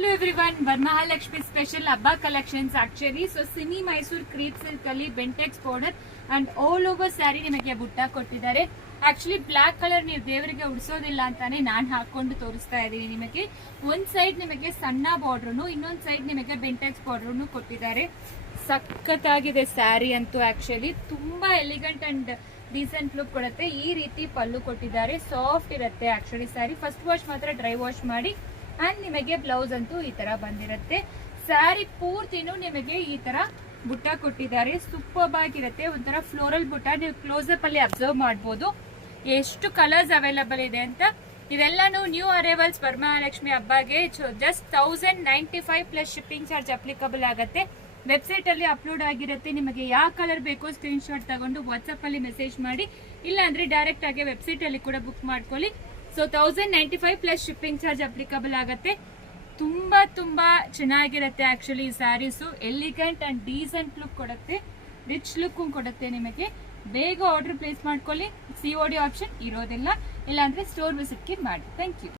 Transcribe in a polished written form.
Hello everyone, Varmahalakshmi special Abba collections actually. So Simi Mysore crepe silk ಅಲ್ಲಿ Bentex powder and all over sari ನಿಮಗೆ ಬುಟ್ಟ ಕೊಟ್ಟಿದ್ದಾರೆ. Actually black colour ನೀವು ದೇವರಿಗೆ ಉಡಿಸೋದಿಲ್ಲ ಅಂತಾನೆ ನಾನು ಹಾಕೊಂಡು ತೋರಿಸ್ತಾ ಇದ್ದೀನಿ ನಿಮಗೆ. ಒಂದ್ ಸೈಡ್ ನಿಮಗೆ ಸಣ್ಣ ಬಾರ್ಡರ್ನು, ಇನ್ನೊಂದ್ ಸೈಡ್ ನಿಮಗೆ ಬೆಂಟೆಕ್ಸ್ ಬಾರ್ಡರ್ನು ಕೊಟ್ಟಿದ್ದಾರೆ. ಸಖತ್ತಾಗಿದೆ ಸ್ಯಾರಿ ಅಂತೂ. ಆಕ್ಚುಲಿ ತುಂಬಾ ಎಲಿಗೆಂಟ್ ಅಂಡ್ ಡೀಸೆಂಟ್ ಲುಕ್ ಕೊಡುತ್ತೆ. ಈ ರೀತಿ ಪಲ್ಲು ಕೊಟ್ಟಿದ್ದಾರೆ, ಸಾಫ್ಟ್ ಇರುತ್ತೆ ಆಕ್ಚುಲಿ ಸ್ಯಾರಿ. ಫಸ್ಟ್ ವಾಶ್ ಮಾತ್ರ ಡ್ರೈ ವಾಶ್ ಮಾಡಿ ಅಂಡ್ ನಿಮಗೆ ಬ್ಲೌಸ್ ಅಂತೂ ಈ ತರ ಬಂದಿರುತ್ತೆ. ಸ್ಯಾರಿ ಪೂರ್ತಿನೂ ನಿಮಗೆ ಈ ತರ ಬುಟ್ಟ ಕೊಟ್ಟಿದ್ದಾರೆ. ಸೂಪರ್ ಆಗಿರುತ್ತೆ, ಒಂಥರ ಫ್ಲೋರಲ್ ಬುಟ್ಟ. ನೀವು ಕ್ಲೋಸ್ ಅಪ್ ಅಲ್ಲಿ ಅಬ್ಸರ್ವ್ ಮಾಡಬಹುದು ಎಷ್ಟು ಕಲರ್ಸ್ ಅವೈಲಬಲ್ ಇದೆ ಅಂತ. ಇವೆಲ್ಲಾನು ನ್ಯೂ ಅರೈವಲ್ಸ್ ವರಮಹಾಲಕ್ಷ್ಮಿ ಹಬ್ಬಗೆ just 1095 plus shipping charge applicable ಆಗುತ್ತೆ. ವೆಬ್ಸೈಟ್ ಅಲ್ಲಿ ಅಪ್ಲೋಡ್ ಆಗಿರುತ್ತೆ. ನಿಮಗೆ ಯಾವ ಕಲರ್ ಬೇಕೋ ಸ್ಕ್ರೀನ್ ಶಾಟ್ ತಗೊಂಡು ವಾಟ್ಸ್ಆಪ್ ಅಲ್ಲಿ ಮೆಸೇಜ್ ಮಾಡಿ, ಇಲ್ಲ ಅಂದ್ರೆ ಡೈರೆಕ್ಟ್ ಆಗಿ ವೆಬ್ಸೈಟ್ ಅಲ್ಲಿ ಕೂಡ ಬುಕ್ ಮಾಡ್ಕೊಳ್ಳಿ. So 1095 plus shipping charge applicable ಆಗುತ್ತೆ. ತುಂಬಾ ಚೆನ್ನಾಗಿರುತ್ತೆ ಆಕ್ಚುಲಿ ಈ saris. Elegant and decent look ಕೊಡುತ್ತೆ, ರಿಚ್ ಲುಕ್ ಕೊಡುತ್ತೆ ನಿಮಗೆ. ಬೇಗ ಆರ್ಡರ್ ಪ್ಲೇಸ್ ಮಾಡ್ಕೊಳ್ಳಿ. COD ಆಪ್ಷನ್ ಇರೋದಿಲ್ಲ, ಇಲ್ಲಾಂದ್ರೆ ಸ್ಟೋರ್ ವಿಸಿಟ್ ಮಾಡಿ. Thank you.